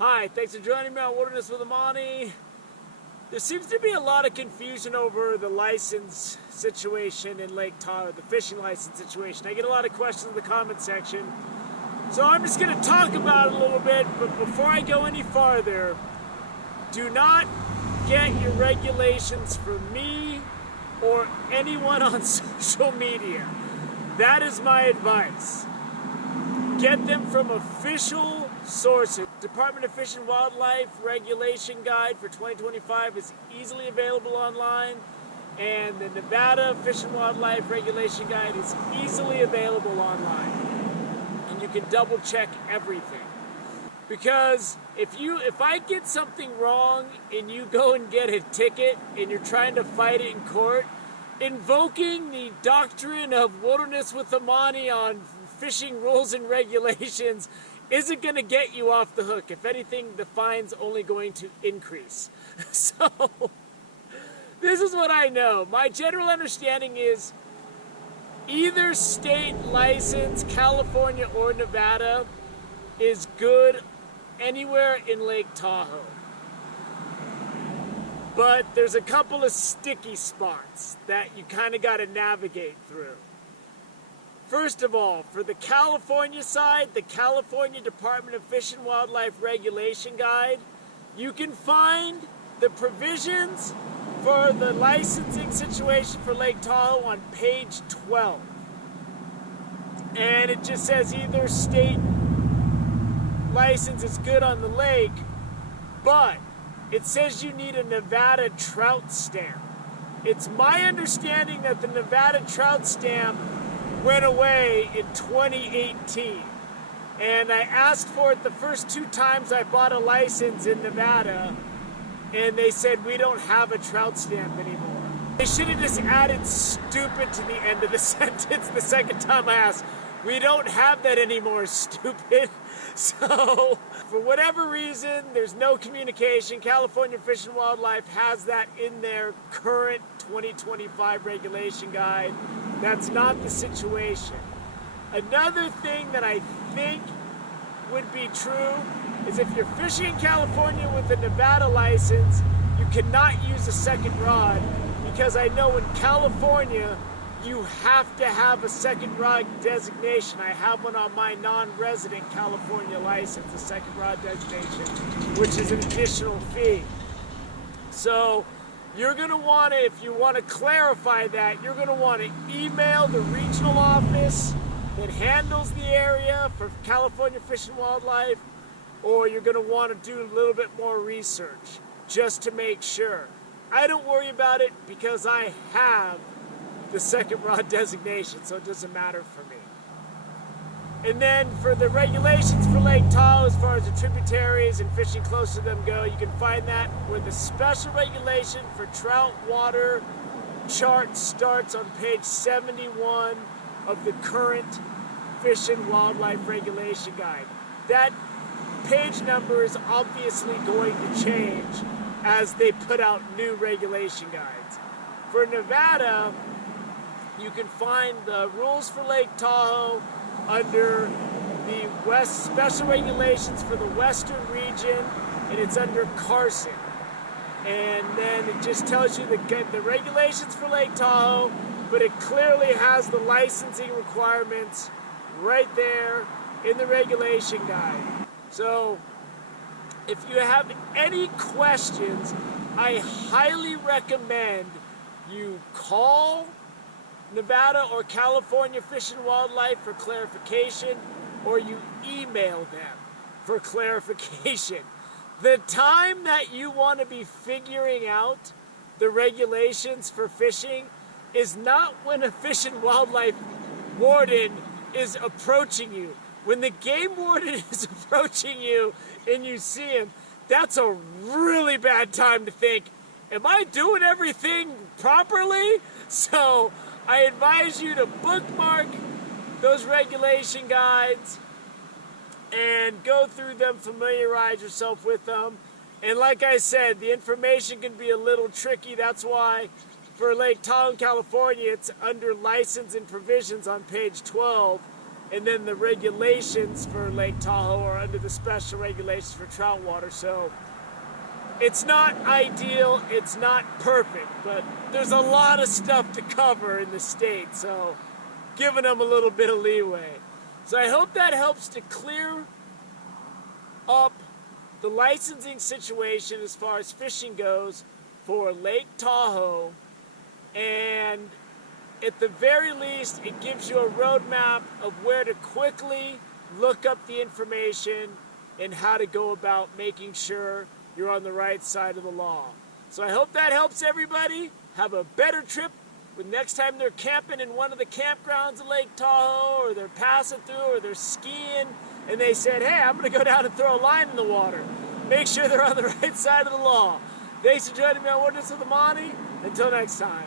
Hi, thanks for joining me on Wilderness with Amani. There seems to be a lot of confusion over the license situation in Lake Tahoe, the fishing license situation. I get a lot of questions in the comment section. So I'm just going to talk about it a little bit, but before I go any farther, do not get your regulations from me or anyone on social media. That is my advice. Get them from official sources. Department of Fish and Wildlife Regulation Guide for 2025 is easily available online, and the Nevada Fish and Wildlife Regulation Guide is easily available online. And you can double check everything. Because if I get something wrong and you go and get a ticket and you're trying to fight it in court, invoking the doctrine of Wilderness with Amani on fishing rules and regulations isn't going to get you off the hook. If anything, the fine's only going to increase. So, this is what I know. My general understanding is either state license, California or Nevada, is good anywhere in Lake Tahoe. But there's a couple of sticky spots that you kind of got to navigate through. First of all, for the California side, the California Department of Fish and Wildlife Regulation Guide, you can find the provisions for the licensing situation for Lake Tahoe on page 12. And it just says either state license is good on the lake, but it says you need a Nevada trout stamp. It's my understanding that the Nevada trout stamp went away in 2018. And I asked for it the first 2 times I bought a license in Nevada, and they said we don't have a trout stamp anymore. They should have just added stupid to the end of the sentence the second time I asked. We don't have that anymore, stupid. So, for whatever reason, there's no communication. California Fish and Wildlife has that in their current 2025 regulation guide. That's not the situation. Another thing that I think would be true is if you're fishing in California with a Nevada license, you cannot use a second rod, because I know in California you have to have a second rod designation. I have one on my non-resident California license, a second rod designation, which is an additional fee. So you're going to want to, if you want to clarify that, you're going to want to email the regional office that handles the area for California Fish and Wildlife, or you're going to want to do a little bit more research just to make sure. I don't worry about it because I have the second rod designation, so it doesn't matter for me. And then for the regulations for Lake Tahoe, as far as the tributaries and fishing close to them go, you can find that where the special regulation for trout water chart starts on page 71 of the current Fish and Wildlife Regulation Guide. That page number is obviously going to change as they put out new regulation guides. For Nevada, you can find the rules for Lake Tahoe under the West Special Regulations for the Western region, and it's under Carson. And then it just tells you the regulations for Lake Tahoe, but it clearly has the licensing requirements right there in the regulation guide. So if you have any questions, I highly recommend you call Nevada or California Fish and Wildlife for clarification, or you email them for clarification. The time that you want to be figuring out the regulations for fishing is not when a Fish and Wildlife warden is approaching you. When the game warden is approaching you and you see him, that's a really bad time to think, am I doing everything properly? So I advise you to bookmark those regulation guides and go through them, familiarize yourself with them. And like I said, the information can be a little tricky. That's why for Lake Tahoe, California, it's under license and provisions on page 12. and then the regulations for Lake Tahoe are under the special regulations for trout water. So it's not ideal, it's not perfect, but there's a lot of stuff to cover in the state, so giving them a little bit of leeway. So I hope that helps to clear up the licensing situation as far as fishing goes for Lake Tahoe, and at the very least, it gives you a roadmap of where to quickly look up the information and how to go about making sure you're on the right side of the law. So I hope that helps everybody. Have a better trip when next time they're camping in one of the campgrounds of Lake Tahoe, or they're passing through, or they're skiing, and they said, hey, I'm going to go down and throw a line in the water. Make sure they're on the right side of the law. Thanks for joining me on Wonders of the Monty. Until next time.